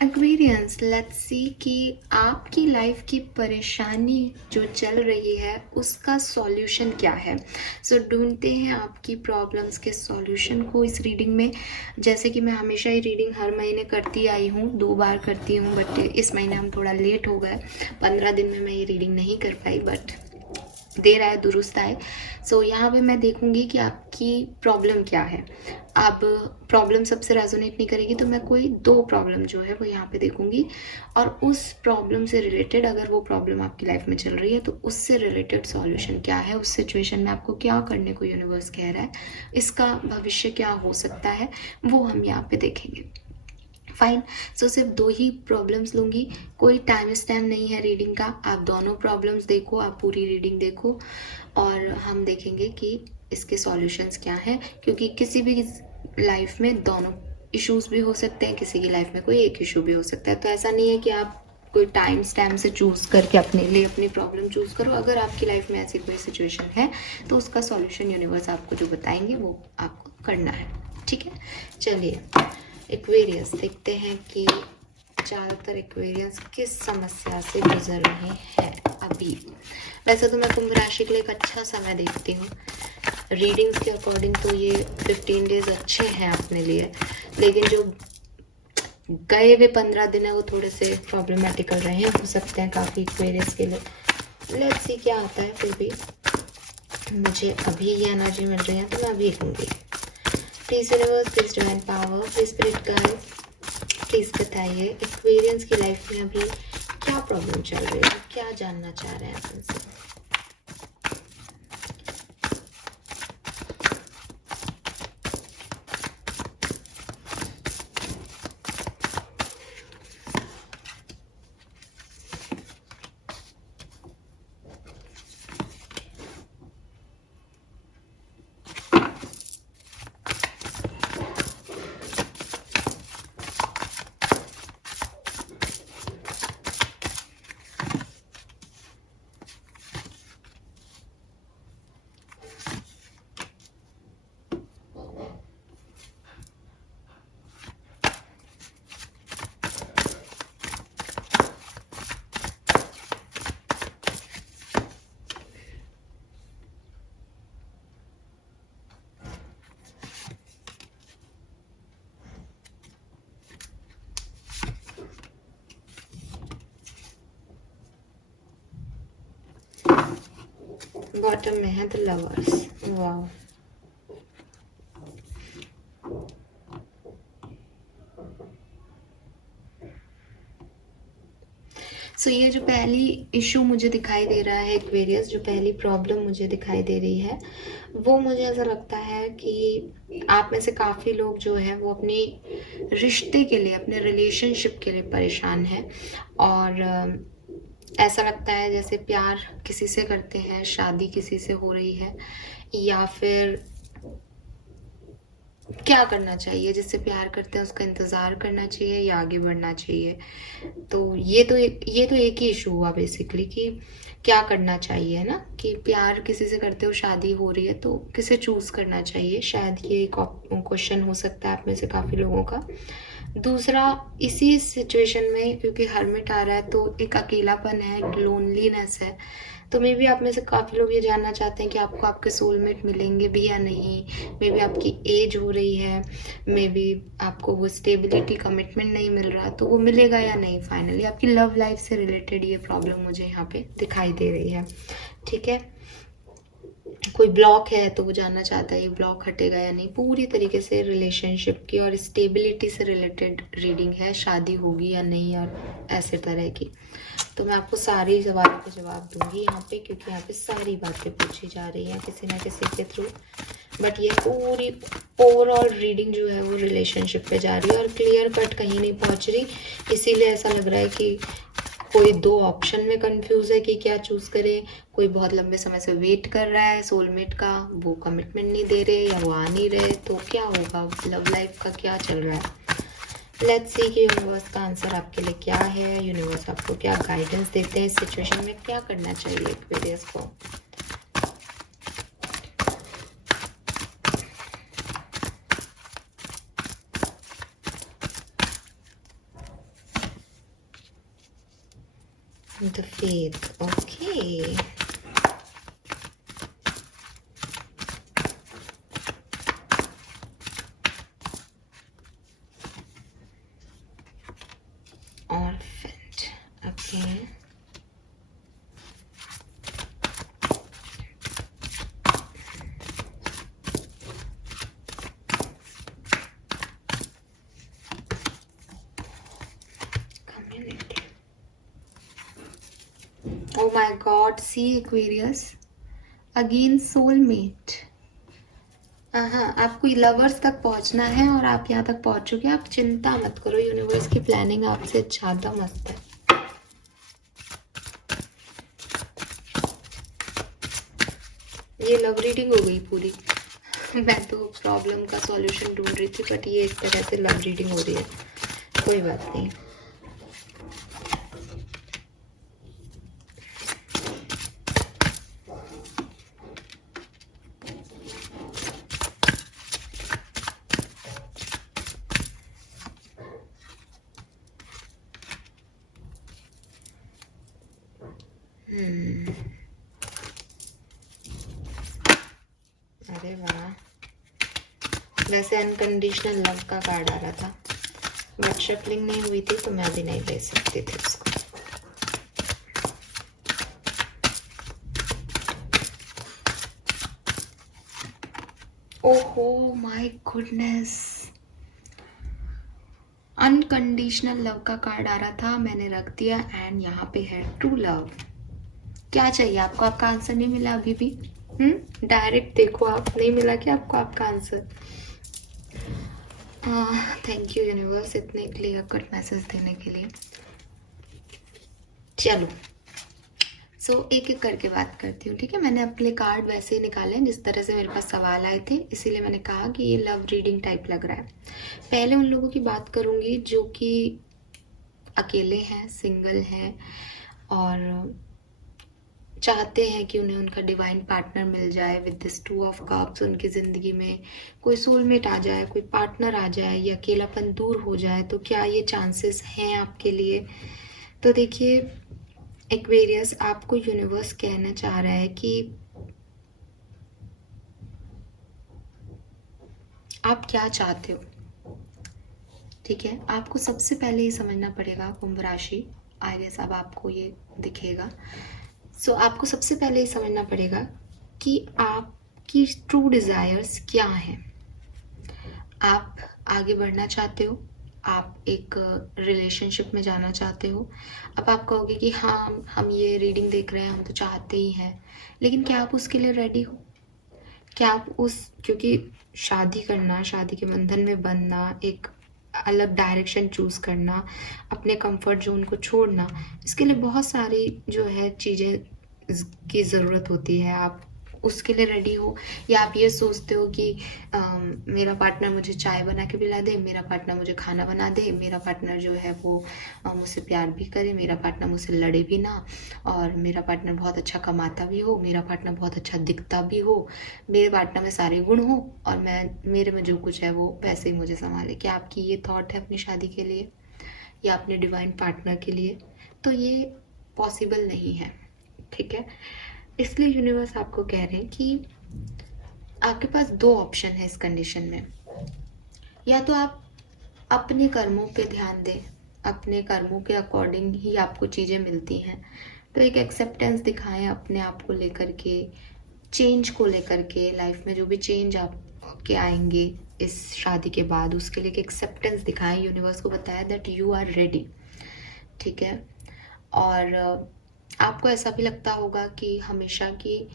Aquarians, let's see कि आपकी life की परेशानी जो चल रही है उसका सॉल्यूशन क्या है। सो ढूंढते हैं आपकी प्रॉब्लम्स के सॉल्यूशन को इस रीडिंग में। जैसे कि मैं हमेशा ही रीडिंग हर महीने करती आई हूँ, 2 बार करती हूँ, बट इस महीने हम थोड़ा लेट हो गए। 15 दिन में मैं ये रीडिंग नहीं कर पाई, बट देर आए दुरुस्त आए। सो यहाँ पे मैं देखूंगी कि आपकी प्रॉब्लम क्या है। अब प्रॉब्लम सबसे रेजोनेट नहीं करेगी तो मैं कोई 2 प्रॉब्लम जो है वो यहाँ पे देखूंगी, और उस प्रॉब्लम से रिलेटेड, अगर वो प्रॉब्लम आपकी लाइफ में चल रही है तो उससे रिलेटेड सॉल्यूशन क्या है, उस सिचुएशन में आपको क्या करने को यूनिवर्स कह रहा है, इसका भविष्य क्या हो सकता है, वो हम यहाँ पे देखेंगे। फाइन। सो सिर्फ 2 ही प्रॉब्लम्स लूँगी, कोई टाइम स्टैम्प नहीं है रीडिंग का। आप दोनों प्रॉब्लम्स देखो, आप पूरी रीडिंग देखो, और हम देखेंगे कि इसके सॉल्यूशंस क्या हैं, क्योंकि किसी भी लाइफ में दोनों इश्यूज भी हो सकते हैं, किसी की लाइफ में कोई एक इशू भी हो सकता है। तो ऐसा नहीं है कि आप कोई टाइम स्टैम्प से चूज़ करके अपने लिए अपनी प्रॉब्लम चूज़ करो। अगर आपकी लाइफ में ऐसी कोई सिचुएशन है तो उसका सॉल्यूशन यूनिवर्स आपको जो बताएंगे वो आपको करना है। ठीक है, चलिए एक्वेरियस देखते हैं कि ज़्यादातर एक्वेरियंस किस समस्या से गुजर रहे हैं अभी। वैसे तो मैं कुंभ राशि के लिए एक अच्छा समय देखती हूँ, रीडिंग्स के अकॉर्डिंग तो ये 15 डेज अच्छे हैं अपने लिए, लेकिन जो गए हुए 15 दिन है वो थोड़े से प्रॉब्लमेटिकल रहे हो सकते हैं काफ़ी एक्वेरियंस के लिए। लेट्स सी क्या आता है। फिर भी मुझे अभी ये एनर्जी मिल रही है तो मैं अभी लूँगी। Please universe, please divine power, please spirit guide, please बताइए एक्वेरियंस की लाइफ में अभी क्या प्रॉब्लम चल रही है, क्या जानना चाह रहे हैं तुमसे। बॉटम में है द लवर्स। वाओ, सो ये जो पहली इशू मुझे दिखाई दे रहा है एक्वेरियस, जो पहली प्रॉब्लम मुझे दिखाई दे रही है, वो मुझे ऐसा लगता है कि आप में से काफ़ी लोग जो है वो अपने रिश्ते के लिए, अपने रिलेशनशिप के लिए परेशान हैं। और ऐसा लगता है जैसे प्यार किसी से करते हैं, शादी किसी से हो रही है, या फिर क्या करना चाहिए, जिससे प्यार करते हैं उसका इंतज़ार करना चाहिए या आगे बढ़ना चाहिए। तो ये तो एक ही इशू हुआ बेसिकली कि क्या करना चाहिए ना, कि प्यार किसी से करते हो, शादी हो रही है, तो किसे चूज़ करना चाहिए। शायद ये एक क्वेश्चन हो सकता है आप में से काफ़ी लोगों का। दूसरा, इसी सिचुएशन में क्योंकि हर्मिट आ रहा है तो एक अकेलापन है, एक लोनलीनेस है। तो मे बी आप में से काफ़ी लोग ये जानना चाहते हैं कि आपको आपके सोलमेट मिलेंगे भी या नहीं। मे बी आपकी एज हो रही है, मे बी आपको वो स्टेबिलिटी, कमिटमेंट नहीं मिल रहा, तो वो मिलेगा या नहीं। फाइनली आपकी लव लाइफ से रिलेटेड ये प्रॉब्लम मुझे यहाँ पे दिखाई दे रही है। ठीक है, कोई ब्लॉक है तो वो जानना चाहता है ये ब्लॉक हटेगा या नहीं। पूरी तरीके से रिलेशनशिप की और स्टेबिलिटी से रिलेटेड रीडिंग है, शादी होगी या नहीं और ऐसे तरह की। तो मैं आपको सारी सवालों के जवाब दूंगी यहाँ पे, क्योंकि यहाँ पे सारी बातें पूछी जा रही हैं किसी ना किसी के थ्रू। बट ये पूरी ओवरऑल रीडिंग जो है वो रिलेशनशिप पे जा रही है और क्लियर कट कहीं नहीं पहुँच रही। इसीलिए ऐसा लग रहा है कि कोई 2 ऑप्शन में कंफ्यूज है कि क्या चूज करे। कोई बहुत लंबे समय से वेट कर रहा है सोलमेट का, वो कमिटमेंट नहीं दे रहे या वो आ नहीं रहे, तो क्या होगा, लव लाइफ का क्या चल रहा है। लेट्स सी कि यूनिवर्स का आंसर आपके लिए क्या है, यूनिवर्स आपको क्या गाइडेंस देते हैं, इस सिचुएशन में क्या करना चाहिए एक्वेरियस को। The faith. Okay. Orphaned. Okay. Community. Oh my God. See, Aquarius. Again, soulmate. हाँ, आपको लवर्स तक पहुंचना है और आप यहाँ तक पहुंच चुके हैं. आप चिंता मत करो, यूनिवर्स की प्लानिंग आपसे ज्यादा मस्त है. ये लव रीडिंग हो गई पूरी. मैं तो प्रॉब्लम का सॉल्यूशन ढूंढ रही थी, बट ये इस तरह से लव रीडिंग हो रही है. कोई बात नहीं. अरे वाह. वैसे अनकंडीशनल लव का कार्ड आ रहा था, बट शफलिंग नहीं हुई थी तो मैं अभी नहीं ले सकती थी उसको. ओहो माय गुडनेस. अनकंडीशनल लव का कार्ड आ रहा था, मैंने रख दिया. एंड यहाँ पे है ट्रू लव. क्या चाहिए आपको? आपका आंसर नहीं मिला अभी भी? डायरेक्ट देखो, आप नहीं मिला क्या आपको आपका आंसर? थैंक यू यूनिवर्स इतने क्लियर कट मैसेज देने के लिए. चलो एक एक करके बात करती हूँ, ठीक है. मैंने अपने कार्ड वैसे ही निकाले हैं जिस तरह से मेरे पास सवाल आए थे, इसीलिए मैंने कहा कि ये लव रीडिंग टाइप लग रहा है. पहले उन लोगों की बात करूँगी जो कि अकेले हैं, सिंगल हैं और चाहते हैं कि उन्हें उनका डिवाइन पार्टनर मिल जाए. विद दिस 2 ऑफ कप्स उनकी ज़िंदगी में कोई सोलमेट आ जाए, कोई पार्टनर आ जाए, या अकेलापन दूर हो जाए. तो क्या ये चांसेस हैं आपके लिए? तो देखिए एक्वेरियस, आपको यूनिवर्स कहना चाह रहा है कि आप क्या चाहते हो, ठीक है. आपको सबसे पहले ये समझना पड़ेगा, कुंभ राशि, आई गेस अब आपको ये दिखेगा. आपको सबसे पहले ये समझना पड़ेगा कि आपकी ट्रू डिज़ायर्स क्या हैं. आप आगे बढ़ना चाहते हो, आप एक रिलेशनशिप में जाना चाहते हो. अब आप कहोगे कि हाँ हम ये रीडिंग देख रहे हैं, हम तो चाहते ही हैं, लेकिन क्या आप उसके लिए रेडी हो? क्या आप क्योंकि शादी करना, शादी के बंधन में बंधना, एक अलग डायरेक्शन चूज करना, अपने कंफर्ट जोन को छोड़ना, इसके लिए बहुत सारी जो है चीज़ें की ज़रूरत होती है. आप उसके लिए रेडी हो, या आप ये सोचते हो कि मेरा पार्टनर मुझे चाय बना के पिला दे, मेरा पार्टनर मुझे खाना बना दे, मेरा पार्टनर जो है वो मुझसे प्यार भी करे, मेरा पार्टनर मुझसे लड़े भी ना, और मेरा पार्टनर बहुत अच्छा कमाता भी हो, मेरा पार्टनर बहुत अच्छा दिखता भी हो, मेरे पार्टनर में सारे गुण हो और मेरे में जो कुछ है वो वैसे ही मुझे संभाले. क्या आपकी ये थॉट है अपनी शादी के लिए या अपने डिवाइन पार्टनर के लिए? तो ये पॉसिबल नहीं है, ठीक है. इसलिए यूनिवर्स आपको कह रहे हैं कि आपके पास 2 ऑप्शन है इस कंडीशन में. या तो आप अपने कर्मों पे ध्यान दें, अपने कर्मों के अकॉर्डिंग ही आपको चीज़ें मिलती हैं. तो एक एक्सेप्टेंस दिखाएं अपने आप को लेकर के, चेंज को लेकर के. लाइफ में जो भी चेंज आपके आएंगे इस शादी के बाद, उसके लिए एक एक्सेप्टेंस दिखाएं. यूनिवर्स को बताया दैट यू आर रेडी, ठीक है. और आपको ऐसा भी लगता होगा कि हमेशा कि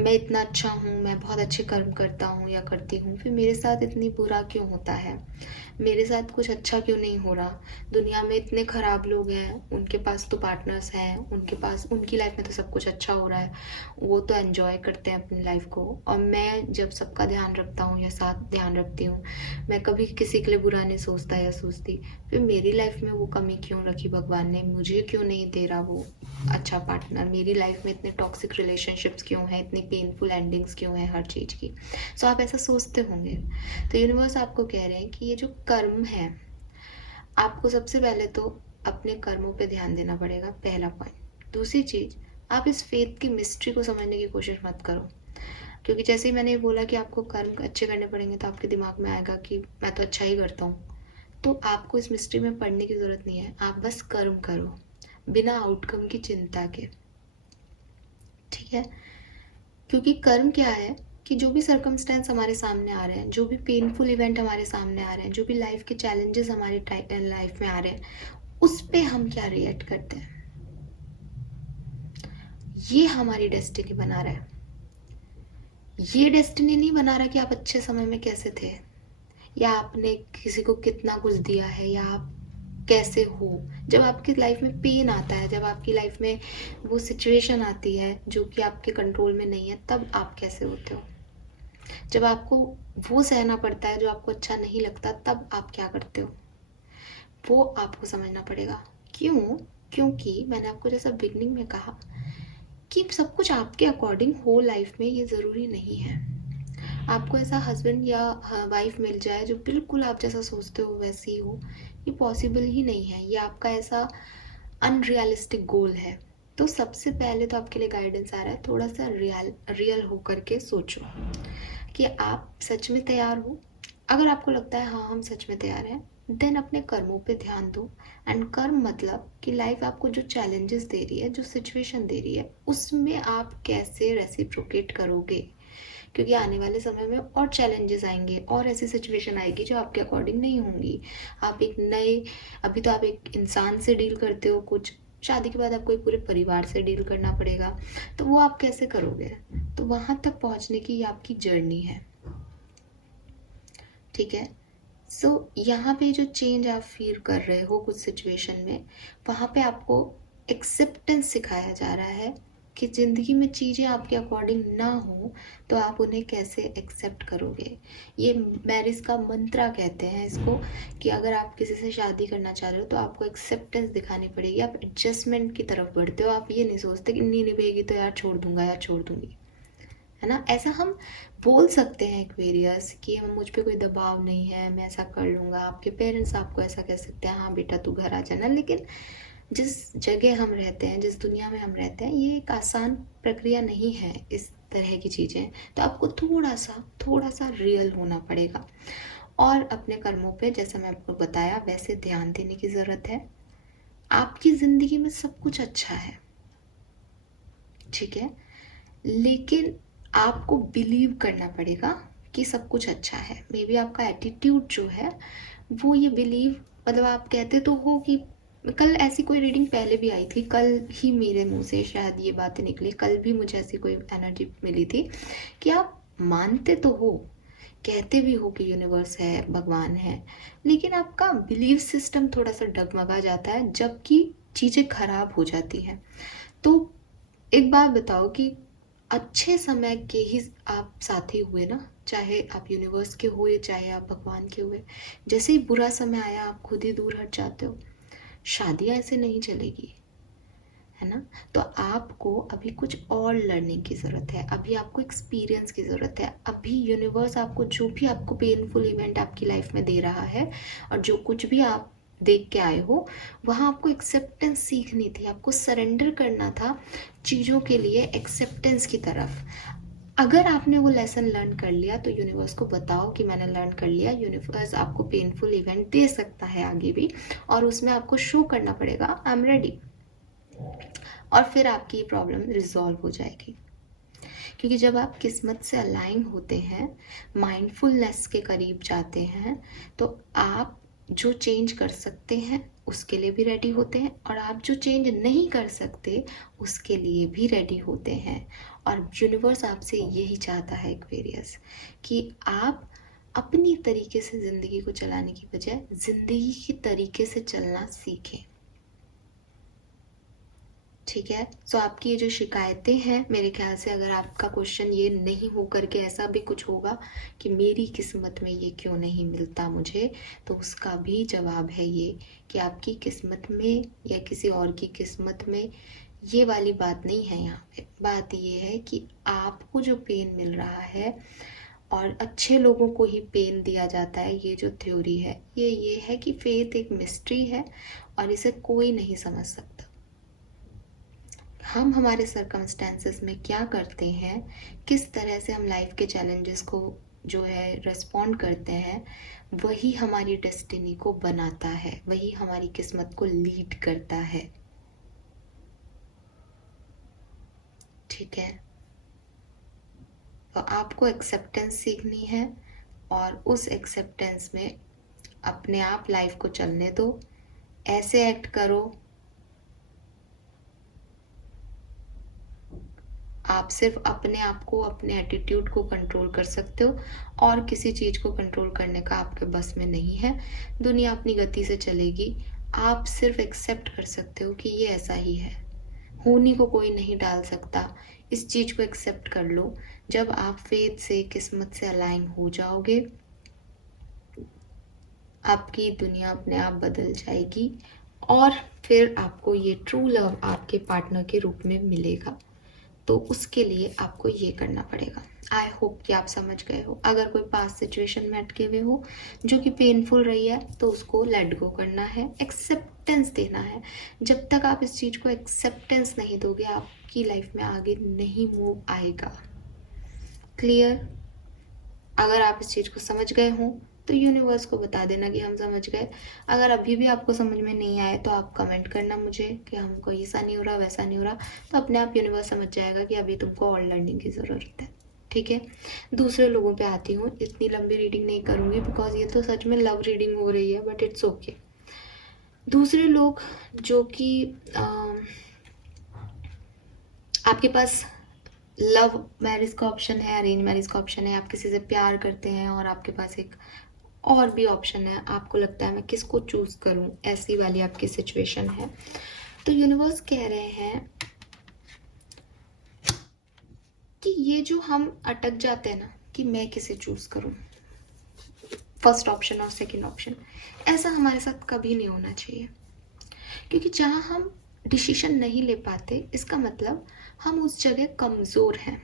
मैं इतना अच्छा हूँ, मैं बहुत अच्छे कर्म करता हूँ या करती हूँ, फिर मेरे साथ इतनी बुरा क्यों होता है, मेरे साथ कुछ अच्छा क्यों नहीं हो रहा. दुनिया में इतने ख़राब लोग हैं, उनके पास तो पार्टनर्स हैं, उनके पास उनकी लाइफ में तो सब कुछ अच्छा हो रहा है, वो तो एन्जॉय करते हैं अपनी लाइफ को, और मैं जब सबका ध्यान रखता हूँ या साथ ध्यान रखती हूँ, मैं कभी किसी के लिए बुरा नहीं सोचता या सोचती. फिर मेरी लाइफ में वो कमी क्यों रखी भगवान ने, मुझे क्यों नहीं दे रहा वो अच्छा पार्टनर, मेरी लाइफ में इतने टॉक्सिक रिलेशनशिप्स क्यों हैं, इतनी पेनफुल एंडिंग्स क्यों हैं हर चीज़ की. आप ऐसा सोचते होंगे. तो यूनिवर्स आपको कह रहे हैं कि ये जो कर्म है, आपको सबसे पहले तो अपने कर्मों पे ध्यान देना पड़ेगा, पहला पॉइंट। दूसरी चीज़, आप इस फेथ की मिस्ट्री को समझने की कोशिश मत करो, क्योंकि जैसे ही मैंने ये बोला कि आपको कर्म अच्छे करने पड़ेंगे तो आपके दिमाग में आएगा कि मैं तो अच्छा ही करता हूँ। तो आपको इस मिस्ट्री में पढ़ने की ज़रूरत नहीं है, आप बस कर्म करो बिना आउटकम की चिंता के, ठीक है। क्योंकि कर्म क्या है कि जो भी सर्कमस्टेंस हमारे सामने आ रहे हैं, जो भी पेनफुल इवेंट हमारे सामने आ रहे हैं, जो भी लाइफ के चैलेंजेस हमारे लाइफ में आ रहे हैं, उस पे हम क्या रिएक्ट करते हैं, ये हमारी डेस्टिनी बना रहा है। ये डेस्टिनी नहीं बना रहा कि आप अच्छे समय में कैसे थे, या आपने किसी को कितना कुछ दिया है, या आप कैसे हो। जब आपकी लाइफ में पेन आता है, जब आपकी लाइफ में वो सिचुएशन आती है जो कि आपके कंट्रोल में नहीं है, तब आप कैसे होते हो। जब आपको वो सहना पड़ता है जो आपको अच्छा नहीं लगता, तब आप क्या करते हो, वो आपको समझना पड़ेगा। क्यों? क्योंकि मैंने आपको जैसा बिगनिंग में कहा कि सब कुछ आपके अकॉर्डिंग हो लाइफ में, ये ज़रूरी नहीं है। आपको ऐसा हस्बैंड या वाइफ मिल जाए जो बिल्कुल आप जैसा सोचते हो वैसी ही हो, ये पॉसिबल ही नहीं है। ये आपका ऐसा अनरियलिस्टिक गोल है। तो सबसे पहले तो आपके लिए गाइडेंस आ रहा है, थोड़ा सा रियल होकर के सोचो कि आप सच में तैयार हो। अगर आपको लगता है हाँ हम सच में तैयार हैं, देन अपने कर्मों पे ध्यान दो। एंड कर्म मतलब कि लाइफ आपको जो चैलेंजेस दे रही है, जो सिचुएशन दे रही है, उसमें आप कैसे रेसिप्रोकेट करोगे। क्योंकि आने वाले समय में और चैलेंजेस आएंगे और ऐसी सिचुएशन आएगी जो आपके अकॉर्डिंग नहीं होंगी। आप एक नए, अभी तो आप एक इंसान से डील करते हो, कुछ शादी के बाद आपको एक पूरे परिवार से डील करना पड़ेगा, तो वो आप कैसे करोगे। तो वहाँ तक पहुँचने की आपकी जर्नी है, ठीक है। सो यहाँ पे जो चेंज आप फील कर रहे हो कुछ सिचुएशन में, वहाँ पे आपको एक्सेप्टेंस सिखाया जा रहा है कि ज़िंदगी में चीज़ें आपके अकॉर्डिंग ना हो तो आप उन्हें कैसे एक्सेप्ट करोगे। ये मैरिज का मंत्रा कहते हैं इसको, कि अगर आप किसी से शादी करना चाह रहे हो तो आपको एक्सेप्टेंस दिखानी पड़ेगी। आप एडजस्टमेंट की तरफ बढ़ते हो, आप ये नहीं सोचते कि नहीं निभेगी तो यार छोड़ दूंगा या छोड़ दूंगी, है ना। ऐसा हम बोल सकते हैं एक्वेरियस कि हम, मुझ पे कोई दबाव नहीं है, मैं ऐसा कर लूँगा। आपके पेरेंट्स आपको ऐसा कह सकते हैं, हाँ बेटा तू घर आ जाना। लेकिन जिस जगह हम रहते हैं, जिस दुनिया में हम रहते हैं, ये एक आसान प्रक्रिया नहीं है इस तरह की चीज़ें। तो आपको थोड़ा सा रियल होना पड़ेगा और अपने कर्मों पे, जैसा मैं आपको बताया, वैसे ध्यान देने की ज़रूरत है। आपकी ज़िंदगी में सब कुछ अच्छा है, ठीक है, लेकिन आपको बिलीव करना पड़ेगा कि सब कुछ अच्छा है। मे बी आपका एटीट्यूड जो है वो ये बिलीव, मतलब आप कहते तो हो कि, कल ऐसी कोई रीडिंग पहले भी आई थी, कल ही मेरे मुंह से शायद ये बातें निकली, कल भी मुझे ऐसी कोई एनर्जी मिली थी कि आप मानते तो हो, कहते भी हो कि यूनिवर्स है, भगवान है, लेकिन आपका बिलीव सिस्टम थोड़ा सा डगमगा जाता है जबकि चीज़ें खराब हो जाती हैं। तो एक बात बताओ कि अच्छे समय के ही आप साथी हुए ना, चाहे आप यूनिवर्स के हो या चाहे आप भगवान के हुए। जैसे ही बुरा समय आया आप खुद ही दूर हट जाते हो। शादियाँ ऐसे नहीं चलेगी, है ना। तो आपको अभी कुछ और लर्निंग की ज़रूरत है, अभी आपको एक्सपीरियंस की ज़रूरत है। अभी यूनिवर्स आपको जो भी आपको पेनफुल इवेंट आपकी लाइफ में दे रहा है और जो कुछ भी आप देख के आए हो, वहाँ आपको एक्सेप्टेंस सीखनी थी, आपको सरेंडर करना था चीज़ों के लिए एक्सेप्टेंस की तरफ। अगर आपने वो लेसन लर्न कर लिया तो यूनिवर्स को बताओ कि मैंने लर्न कर लिया। यूनिवर्स आपको पेनफुल इवेंट दे सकता है आगे भी, और उसमें आपको शो करना पड़ेगा आई एम रेडी, और फिर आपकी प्रॉब्लम रिजॉल्व हो जाएगी। क्योंकि जब आप किस्मत से अलाइन होते हैं, माइंडफुलनेस के करीब जाते हैं, तो आप जो चेंज कर सकते हैं उसके लिए भी रेडी होते हैं, और आप जो चेंज नहीं कर सकते उसके लिए भी रेडी होते हैं। और यूनिवर्स आपसे यही चाहता है एक्वेरियस, कि आप अपनी तरीके से ज़िंदगी को चलाने की बजाय ज़िंदगी की तरीके से चलना सीखें, ठीक है। सो आपकी ये जो शिकायतें हैं, मेरे ख्याल से अगर आपका क्वेश्चन ये नहीं हो करके ऐसा भी कुछ होगा कि मेरी किस्मत में ये क्यों नहीं मिलता मुझे, तो उसका भी जवाब है ये कि आपकी किस्मत में या किसी और की किस्मत में ये वाली बात नहीं है। यहाँ पे बात ये है कि आपको जो पेन मिल रहा है और अच्छे लोगों को ही पेन दिया जाता है। ये जो थ्योरी है ये है कि फेथ एक मिस्ट्री है और इसे कोई नहीं समझ सकता। हम हमारे सर्कमस्टेंसेस में क्या करते हैं, किस तरह से हम लाइफ के चैलेंजेस को जो है रिस्पॉन्ड करते हैं, वही हमारी डेस्टिनी को बनाता है, वही हमारी किस्मत को लीड करता है। ठीक है, तो आपको एक्सेप्टेंस सीखनी है और उस एक्सेप्टेंस में अपने आप लाइफ को चलने दो। ऐसे एक्ट करो, आप सिर्फ अपने आप को, अपने एटीट्यूड को कंट्रोल कर सकते हो और किसी चीज़ को कंट्रोल करने का आपके बस में नहीं है। दुनिया अपनी गति से चलेगी, आप सिर्फ एक्सेप्ट कर सकते हो कि ये ऐसा ही है। होनी को कोई नहीं डाल सकता, इस चीज़ को एक्सेप्ट कर लो। जब आप फेथ से, किस्मत से अलाइन हो जाओगे, आपकी दुनिया अपने आप बदल जाएगी और फिर आपको ये ट्रू लव आपके पार्टनर के रूप में मिलेगा। तो उसके लिए आपको ये करना पड़ेगा। आई होप कि आप समझ गए हो। अगर कोई पास्ट सिचुएशन में अटके हुए हो जो कि पेनफुल रही है, तो उसको लेट गो करना है, एक्सेप्टेंस देना है। जब तक आप इस चीज़ को एक्सेप्टेंस नहीं दोगे, आपकी लाइफ में आगे नहीं मूव आएगा। क्लियर? अगर आप इस चीज़ को समझ गए हो तो यूनिवर्स को बता देना कि हम समझ गए। अगर अभी भी आपको समझ में नहीं आए तो आप कमेंट करना मुझे कि हमको ऐसा नहीं हो रहा, वैसा नहीं हो रहा। तो अपने आप यूनिवर्स समझ जाएगा कि अभी तुमको और लर्निंग की ज़रूरत है। ठीक है, दूसरे लोगों पे आती हूँ। इतनी लंबी रीडिंग नहीं करूँगी बिकॉज ये तो सच में लव रीडिंग हो रही है, बट इट्स ओके। दूसरे लोग जो कि आपके पास लव मैरिज का ऑप्शन है, अरेंज मैरिज का ऑप्शन है, आप किसी से प्यार करते हैं और आपके पास एक और भी ऑप्शन है, आपको लगता है मैं किसको चूज करूं, ऐसी वाली आपकी सिचुएशन है। तो यूनिवर्स कह रहे हैं कि ये जो हम अटक जाते हैं ना कि मैं किसे चूज करूं, फर्स्ट ऑप्शन और सेकंड ऑप्शन, ऐसा हमारे साथ कभी नहीं होना चाहिए। क्योंकि जहां हम डिसीजन नहीं ले पाते, इसका मतलब हम उस जगह कमज़ोर हैं।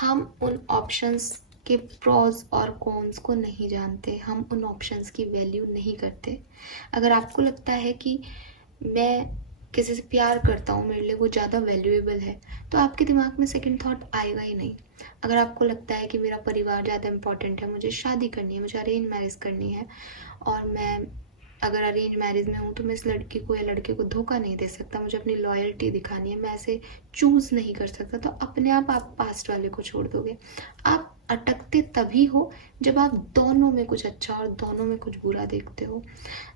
हम उन ऑप्शंस के प्रॉज और कॉन्स को नहीं जानते, हम उन ऑप्शंस की वैल्यू नहीं करते। अगर आपको लगता है कि मैं किसी से प्यार करता हूँ, मेरे लिए वो ज़्यादा वैल्यूएबल है, तो आपके दिमाग में सेकंड थॉट आएगा ही नहीं। अगर आपको लगता है कि मेरा परिवार ज़्यादा इम्पॉर्टेंट है, मुझे शादी करनी है, मुझे अरेंज मैरिज करनी है, और मैं अगर अरेंज मैरिज में हूँ तो मैं इस लड़की को या लड़के को धोखा नहीं दे सकता, मुझे अपनी लॉयल्टी दिखानी है, मैं ऐसे चूज़ नहीं कर सकता, तो अपने आप पास्ट वाले को छोड़ दोगे। आप अटकते तभी हो जब आप दोनों में कुछ अच्छा और दोनों में कुछ बुरा देखते हो।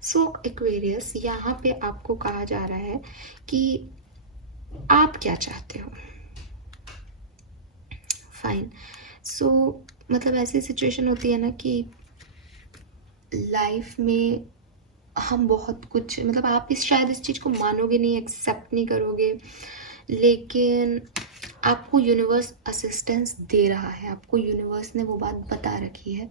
सो एक्वेरियस, यहाँ पे आपको कहा जा रहा है कि आप क्या चाहते हो। फाइन। सो मतलब ऐसी सिचुएशन होती है ना कि लाइफ में हम बहुत कुछ, मतलब आप शायद इस चीज़ को मानोगे नहीं, एक्सेप्ट नहीं करोगे, लेकिन आपको यूनिवर्स असिस्टेंस दे रहा है। आपको यूनिवर्स ने वो बात बता रखी है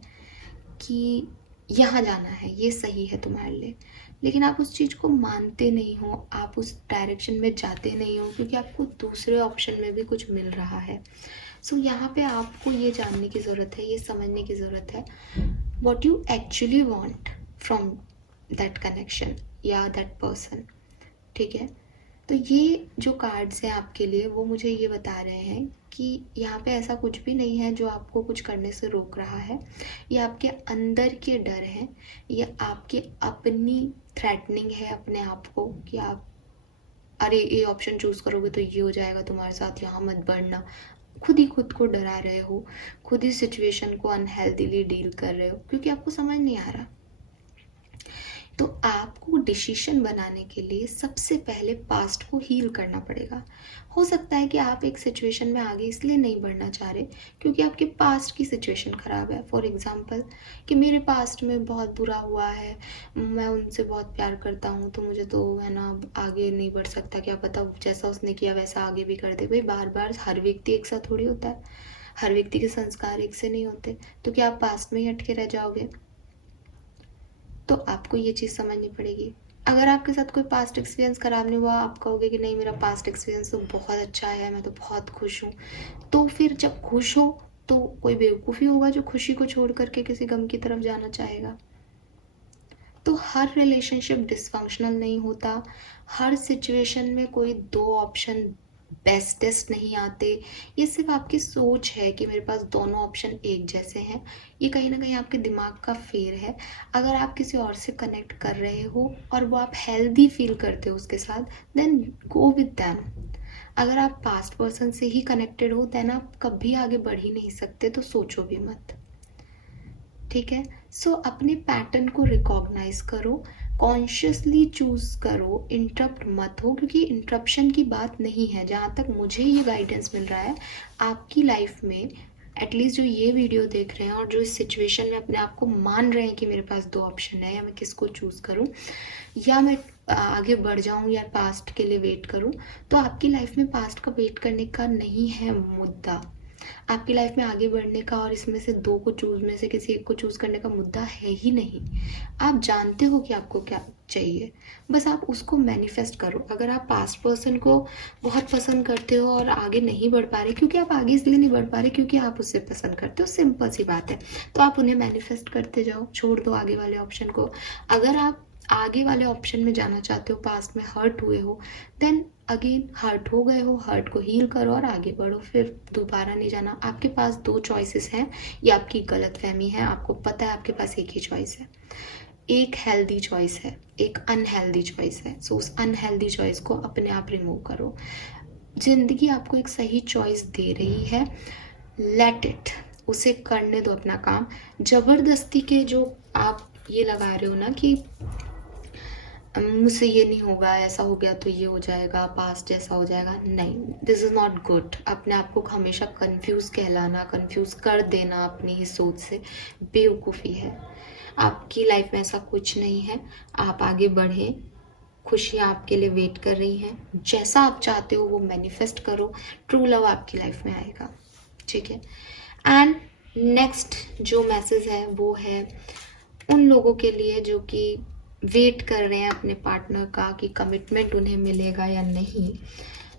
कि यहाँ जाना है, ये सही है तुम्हारे लिए, लेकिन आप उस चीज़ को मानते नहीं हो, आप उस डायरेक्शन में जाते नहीं हो, क्योंकि आपको दूसरे ऑप्शन में भी कुछ मिल रहा है। सो यहाँ पे आपको ये जानने की ज़रूरत है, ये समझने की ज़रूरत है what you actually want from that connection या that person। ठीक है, तो ये जो कार्ड्स हैं आपके लिए, वो मुझे ये बता रहे हैं कि यहाँ पे ऐसा कुछ भी नहीं है जो आपको कुछ करने से रोक रहा है। ये आपके अंदर के डर हैं, ये आपकी अपनी थ्रेटनिंग है अपने आप को कि आप अरे ये ऑप्शन चूज़ करोगे तो ये हो जाएगा तुम्हारे साथ, यहाँ मत बढ़ना। खुद ही खुद को डरा रहे हो, खुद ही सिचुएशन को अनहेल्दीली डील कर रहे हो क्योंकि आपको समझ नहीं आ रहा। तो आपको डिसीजन बनाने के लिए सबसे पहले पास्ट को हील करना पड़ेगा। हो सकता है कि आप एक सिचुएशन में आगे इसलिए नहीं बढ़ना चाह रहे क्योंकि आपके पास्ट की सिचुएशन ख़राब है। फॉर एग्जांपल कि मेरे पास्ट में बहुत बुरा हुआ है, मैं उनसे बहुत प्यार करता हूँ, तो मुझे तो है ना आगे नहीं बढ़ सकता, क्या पता जैसा उसने किया वैसा आगे भी कर दे। भाई बार बार हर व्यक्ति एक साथ थोड़ी होता है, हर व्यक्ति के संस्कार एक से नहीं होते, तो क्या आप पास्ट में ही अटके रह जाओगे? तो आपको ये चीज़ समझनी पड़ेगी। अगर आपके साथ कोई पास्ट एक्सपीरियंस ख़राब नहीं हुआ, आप कहोगे कि नहीं मेरा पास्ट एक्सपीरियंस तो बहुत अच्छा है, मैं तो बहुत खुश हूँ, तो फिर जब खुश हो तो कोई बेवकूफ़ी होगा जो खुशी को छोड़ करके किसी गम की तरफ जाना चाहेगा। तो हर रिलेशनशिप डिसफंक्शनल नहीं होता, हर सिचुएशन में कोई दो ऑप्शन बेस्टेस्ट नहीं आते। ये सिर्फ आपकी सोच है कि मेरे पास दोनों ऑप्शन एक जैसे हैं। ये कहीं ना कहीं आपके दिमाग का फेर है। अगर आप किसी और से कनेक्ट कर रहे हो और वो आप हेल्दी फील करते हो उसके साथ, देन गो विद दैम। अगर आप पास्ट पर्सन से ही कनेक्टेड हो देन आप कभी आगे बढ़ ही नहीं सकते, तो सोचो भी मत। ठीक है। सो अपने पैटर्न को रिकॉग्नाइज करो, कॉन्शियसली चूज करो, इंटरप्ट मत हो, क्योंकि इंटरप्शन की बात नहीं है। जहाँ तक मुझे ये गाइडेंस मिल रहा है, आपकी लाइफ में एटलीस्ट जो ये वीडियो देख रहे हैं और जो इस सिचुएशन में अपने आप को मान रहे हैं कि मेरे पास दो ऑप्शन है, या मैं किसको चूज़ करूँ, या मैं आगे बढ़ जाऊँ या पास्ट के लिए वेट करूँ, तो आपकी लाइफ में पास्ट का वेट करने का नहीं है मुद्दा। आपकी लाइफ में आगे बढ़ने का और इसमें से दो को चूज में से किसी एक को चूज करने का मुद्दा है ही नहीं। आप जानते हो कि आपको क्या चाहिए, बस आप उसको मैनिफेस्ट करो। अगर आप पास्ट पर्सन को बहुत पसंद करते हो और आगे नहीं बढ़ पा रहे, क्योंकि आप आगे इसलिए नहीं बढ़ पा रहे क्योंकि आप उससे पसंद करते हो, सिंपल सी बात है। तो आप उन्हें मैनिफेस्ट करते जाओ, छोड़ दो आगे वाले ऑप्शन को। अगर आप आगे वाले ऑप्शन में जाना चाहते हो, पास्ट में हर्ट हुए हो, देन अगेन हर्ट हो गए हो, हर्ट को हील करो और आगे बढ़ो, फिर दोबारा नहीं जाना। आपके पास दो चॉइसेस हैं, ये आपकी गलतफहमी है। आपको पता है आपके पास एक ही चॉइस है, एक हेल्दी चॉइस है, एक अनहेल्दी चॉइस है। सो उस अनहेल्दी चॉइस को अपने आप रिमूव करो। जिंदगी आपको एक सही चॉइस दे रही है, लेट इट, उसे करने दो अपना काम। जबरदस्ती के जो आप ये लगा रहे हो ना कि मुझसे ये नहीं होगा, ऐसा हो गया तो ये हो जाएगा, पास्ट जैसा हो जाएगा, नहीं, दिस इज़ नॉट गुड। अपने आप को हमेशा कंफ्यूज कहलाना, कंफ्यूज कर देना अपनी ही सोच से, बेवकूफ़ी है। आपकी लाइफ में ऐसा कुछ नहीं है। आप आगे बढ़ें, खुशियाँ आपके लिए वेट कर रही हैं। जैसा आप चाहते हो वो मैनिफेस्ट करो, ट्रू लव आपकी लाइफ में आएगा। ठीक है। एंड नेक्स्ट जो मैसेज है वो है उन लोगों के लिए जो कि वेट कर रहे हैं अपने पार्टनर का कि कमिटमेंट उन्हें मिलेगा या नहीं।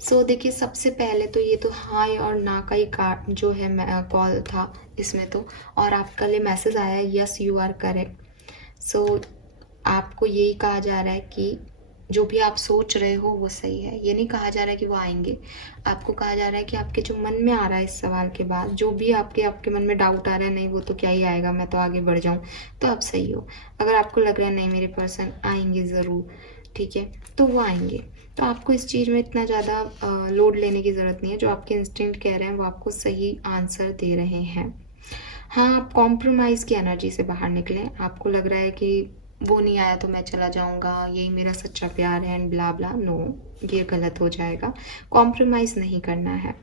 सो देखिए, सबसे पहले तो ये तो हाँ और ना का ही कार्ड जो है कॉल था इसमें तो, और आपका लिए मैसेज आया यस यू आर करेक्ट। सो आपको यही कहा जा रहा है कि जो भी आप सोच रहे हो वो सही है। ये नहीं कहा जा रहा है कि वो आएंगे, आपको कहा जा रहा है कि आपके जो मन में आ रहा है इस सवाल के बाद, जो भी आपके मन में डाउट आ रहा है, नहीं वो तो क्या ही आएगा, मैं तो आगे बढ़ जाऊँ, तो आप सही हो। अगर आपको लग रहा है नहीं मेरे पर्सन आएंगे ज़रूर, ठीक है, तो वो आएंगे। तो आपको इस चीज़ में इतना ज़्यादा लोड लेने की ज़रूरत नहीं है। जो आपके इंस्टिंक्ट कह रहे हैं वो आपको सही आंसर दे रहे हैं। हाँ, आप कॉम्प्रोमाइज़ की एनर्जी से बाहर निकलें। आपको लग रहा है कि वो नहीं आया तो मैं चला जाऊंगा, यही मेरा सच्चा प्यार है एंड ब्ला ब्ला, नो, ये गलत हो जाएगा। कॉम्प्रोमाइज़ नहीं करना है,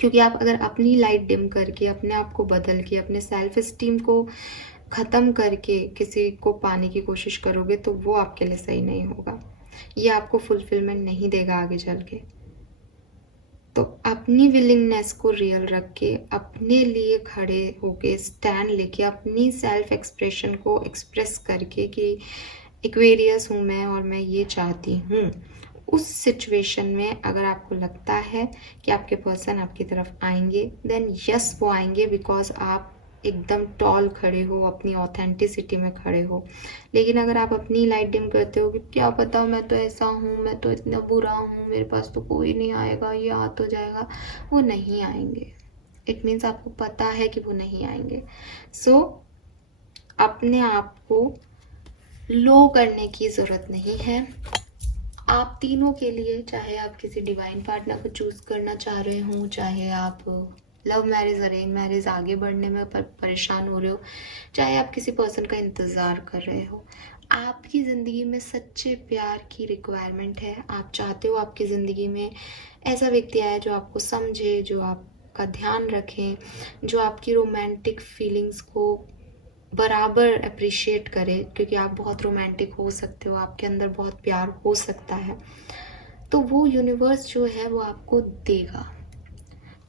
क्योंकि आप अगर अपनी लाइट डिम करके, अपने आप को बदल के, अपने सेल्फ इस्टीम को ख़त्म करके किसी को पाने की कोशिश करोगे तो वो आपके लिए सही नहीं होगा। ये आपको फुलफिलमेंट नहीं देगा आगे चल के। तो अपनी विलिंगनेस को रियल रख के, अपने लिए खड़े होके, स्टैंड लेके, अपनी सेल्फ एक्सप्रेशन को एक्सप्रेस करके कि एक्वेरियस हूँ मैं और मैं ये चाहती हूँ, उस सिचुएशन में अगर आपको लगता है कि आपके पर्सन आपकी तरफ आएंगे, देन यस वो आएंगे, बिकॉज आप एकदम टॉल खड़े हो, अपनी ऑथेंटिसिटी में खड़े हो। लेकिन अगर आप अपनी लाइट डिम करते हो कि क्या पता मैं तो ऐसा हूँ, मैं तो इतना बुरा हूँ, मेरे पास तो कोई नहीं आएगा, ये आ तो जाएगा, वो नहीं आएंगे। इट मीन्स आपको पता है कि वो नहीं आएंगे। सो अपने आप को लो करने की ज़रूरत नहीं है। आप तीनों के लिए, चाहे आप किसी डिवाइन पार्टनर को चूज़ करना चाह रहे हो, चाहे आप लव मैरिज, अरेंज मैरिज, आगे बढ़ने में परेशान हो रहे हो, चाहे आप किसी पर्सन का इंतज़ार कर रहे हो, आपकी ज़िंदगी में सच्चे प्यार की रिक्वायरमेंट है। आप चाहते हो आपकी ज़िंदगी में ऐसा व्यक्ति आए जो आपको समझे, जो आपका ध्यान रखे, जो आपकी रोमांटिक फीलिंग्स को बराबर अप्रिशिएट करे, क्योंकि आप बहुत रोमांटिक हो सकते हो, आपके अंदर बहुत प्यार हो सकता है। तो वो यूनिवर्स जो है वो आपको देगा।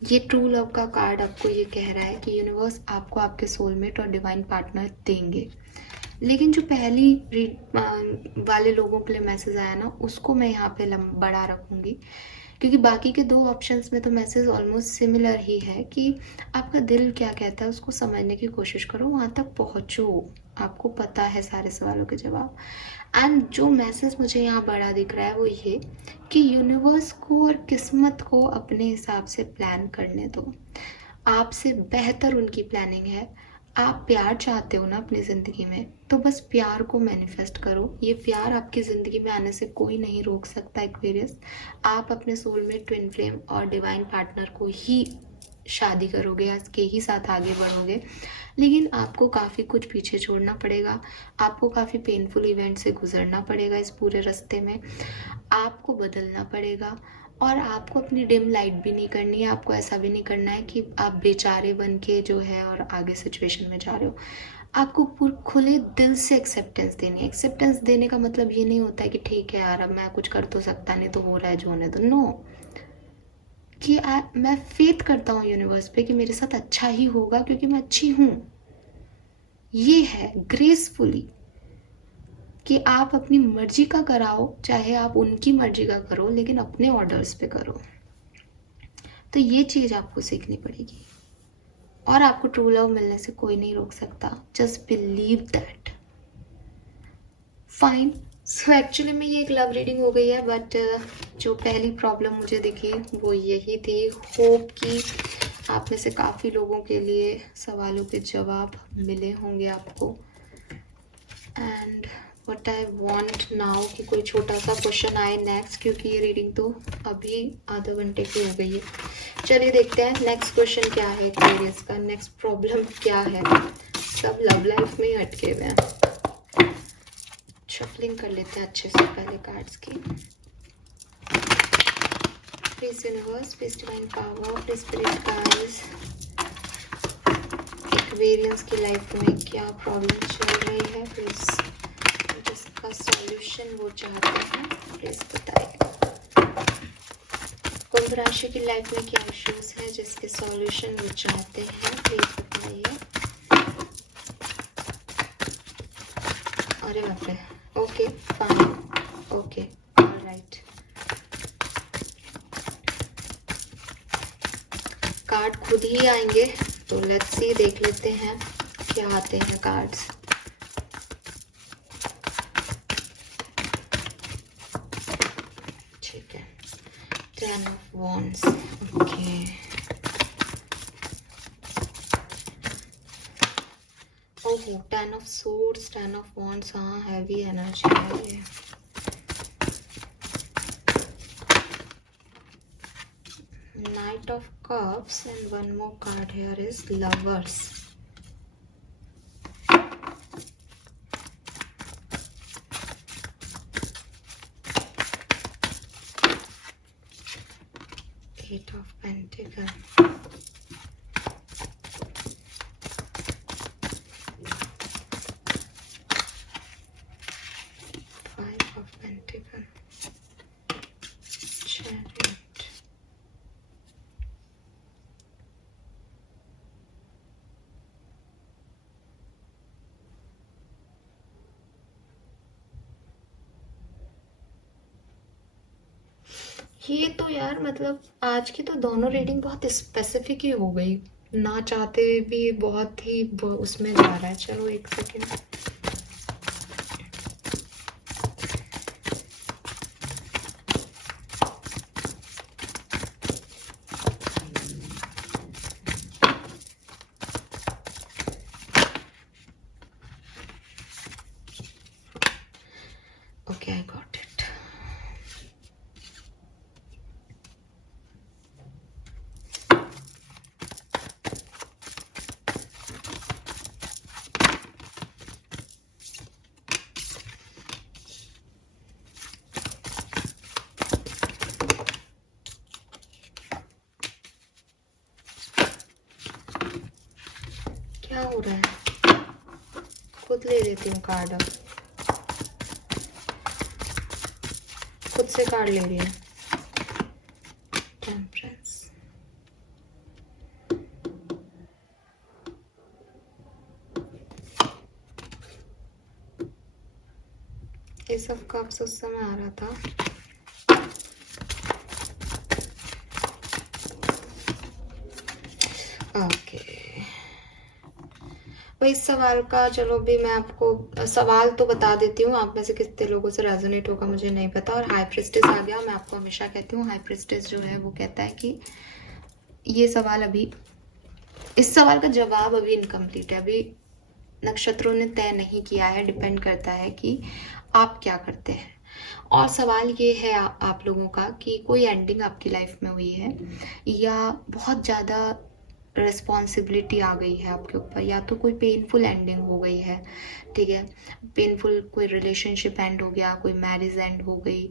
ये ट्रू लव का कार्ड आपको ये कह रहा है कि यूनिवर्स आपको आपके सोलमेट और डिवाइन पार्टनर देंगे। लेकिन जो पहली वाले लोगों के लिए मैसेज आया ना, उसको मैं यहाँ पे बड़ा रखूँगी क्योंकि बाकी के 2 ऑप्शंस में तो मैसेज ऑलमोस्ट सिमिलर ही है कि आपका दिल क्या कहता है उसको समझने की कोशिश करो, वहाँ तक पहुँचो, आपको पता है सारे सवालों के जवाब। एंड जो मैसेज मुझे यहाँ बड़ा दिख रहा है वो ये कि यूनिवर्स को और किस्मत को अपने हिसाब से प्लान करने दो, आपसे बेहतर उनकी प्लानिंग है। आप प्यार चाहते हो ना अपनी ज़िंदगी में, तो बस प्यार को मैनिफेस्ट करो। ये प्यार आपकी ज़िंदगी में आने से कोई नहीं रोक सकता एक्वेरियस। आप अपने सोलमेट, ट्विन फ्लेम और डिवाइन पार्टनर को ही शादी करोगे या इसके ही साथ आगे बढ़ोगे, लेकिन आपको काफ़ी कुछ पीछे छोड़ना पड़ेगा, आपको काफ़ी पेनफुल इवेंट से गुजरना पड़ेगा इस पूरे रास्ते में, आपको बदलना पड़ेगा। और आपको अपनी डिम लाइट भी नहीं करनी है, आपको ऐसा भी नहीं करना है कि आप बेचारे बन के जो है और आगे सिचुएशन में जा रहे हो। आपको पूरे खुले दिल से एक्सेप्टेंस देनी है। एक्सेप्टेंस देने का मतलब ये नहीं होता है कि ठीक है यार अब मैं कुछ कर तो सकता नहीं, तो हो रहा है जो होने दो। नो, कि मैं फेथ करता हूँ यूनिवर्स पे कि मेरे साथ अच्छा ही होगा क्योंकि मैं अच्छी हूँ। ये है ग्रेसफुली कि आप अपनी मर्जी का कराओ, चाहे आप उनकी मर्जी का करो, लेकिन अपने ऑर्डर्स पे करो। तो ये चीज़ आपको सीखनी पड़ेगी और आपको ट्रू लव मिलने से कोई नहीं रोक सकता। Just believe that. Fine. So actually में ये एक लव रीडिंग हो गई है, बट जो पहली प्रॉब्लम मुझे दिखी वो यही थी। होप कि आप में से काफ़ी लोगों के लिए सवालों के जवाब मिले होंगे आपको। And what I want now कि कोई छोटा सा क्वेश्चन आए नेक्स्ट, क्योंकि ये रीडिंग तो अभी आधा घंटे की हो गई है। चलिए देखते हैं नेक्स्ट क्वेश्चन क्या है एक्वेरियस का, नेक्स्ट प्रॉब्लम क्या है। सब लव लाइफ में ही अटके हुए हैं। शफलिंग कर लेते हैं अच्छे से पहले कार्ड्स की। Please universe, please divine power, please spirit guides, Aquarians की लाइफ में क्या प्रॉब्लम चल रही है, प्लीज जिसका सॉल्यूशन वो चाहते हैं प्लीज बताइए। कुंभ राशि की लाइफ में क्या इश्यूज हैं जिसके सॉल्यूशन वो चाहते हैं, प्लीज बताइए। अरे बाप रे, okay fine, okay alright. Card खुद ही आएंगे, तो लेट्स सी, देख लेते हैं क्या आते हैं कार्ड्स। ठीक है, 10 of Wands, okay. Oh 10 of Swords, 10 of Wands, हाँ हैवी एनर्जी है ये। Knight of Cups and one more card here is Lovers. Eight of Pentacles. Five of Pentacles. Chariot. ये तो यार मतलब आज की तो दोनों रीडिंग बहुत स्पेसिफिक ही हो गई, ना चाहते भी बहुत ही उसमें जा रहा है। चलो एक second, okay I got it. क्या हो रहा है, खुद ले लेती हूँ कार्ड, अब खुद से कार्ड ले रही है। टेम्परेंस, एस ऑफ कप्स उस समय आ रहा था। ओके, तो इस सवाल का चलो भी मैं आपको सवाल तो बता देती हूँ, आप में से कितने लोगों से रेजोनेट होगा मुझे नहीं पता। और हाई प्रिस्टेस आ गया, मैं आपको हमेशा कहती हूँ हाई प्रिस्टेस जो है वो कहता है कि ये सवाल अभी, इस सवाल का जवाब अभी इनकम्प्लीट है, अभी नक्षत्रों ने तय नहीं किया है, डिपेंड करता है कि आप क्या करते हैं। और सवाल ये है आप लोगों का कि कोई एंडिंग आपकी लाइफ में हुई है या बहुत ज़्यादा रिस्पॉन्सिबिलिटी आ गई है आपके ऊपर, या तो कोई पेनफुल एंडिंग हो गई है, ठीक है, पेनफुल कोई रिलेशनशिप एंड हो गया, कोई मैरिज एंड हो गई,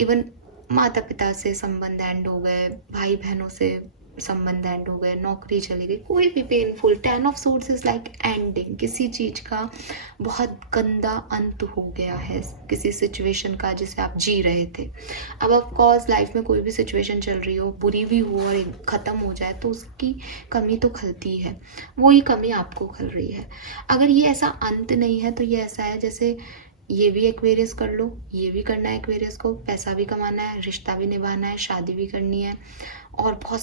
इवन माता पिता से संबंध एंड हो गए, भाई बहनों से संबंध एंड हो गए, नौकरी चली गई, कोई भी painful, 10 of source is like ending, किसी चीज़ का बहुत गंदा अंत हो गया है, किसी सिचुएशन का जिसे आप जी रहे थे। अब ऑफ कोर्स लाइफ में कोई भी सिचुएशन चल रही हो, बुरी भी हो और ख़त्म हो जाए तो उसकी कमी तो खलती है, वही कमी आपको खल रही है। अगर ये ऐसा अंत नहीं है तो ये ऐसा है जैसे ये भी एक्वेरियस कर लो, ये भी करना है एक्वेरियस को, पैसा भी कमाना है, रिश्ता भी निभाना है, शादी भी करनी है, और बहुत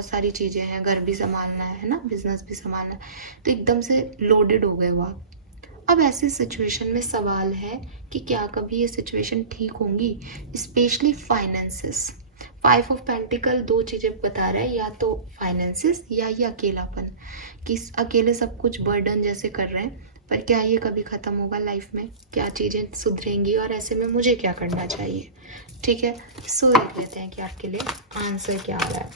सारी चीज़ें हैं, घर भी संभालना है ना, बिजनेस भी संभालना है, तो एकदम से लोडेड हो गए हो आप। अब ऐसी सिचुएशन में सवाल है कि क्या कभी ये सिचुएशन ठीक होंगी, स्पेशली फाइनेंसेस। 5 ऑफ पेंटिकल दो चीज़ें बता रहा है, या तो फाइनेंसेस या ये अकेलापन, कि अकेले सब कुछ बर्डन जैसे कर रहे हैं, पर क्या ये कभी ख़त्म होगा लाइफ में, क्या चीज़ें सुधरेंगी और ऐसे में मुझे क्या करना चाहिए। ठीक है, सो देख लेते हैं कि आपके लिए आंसर क्या आ रहा है।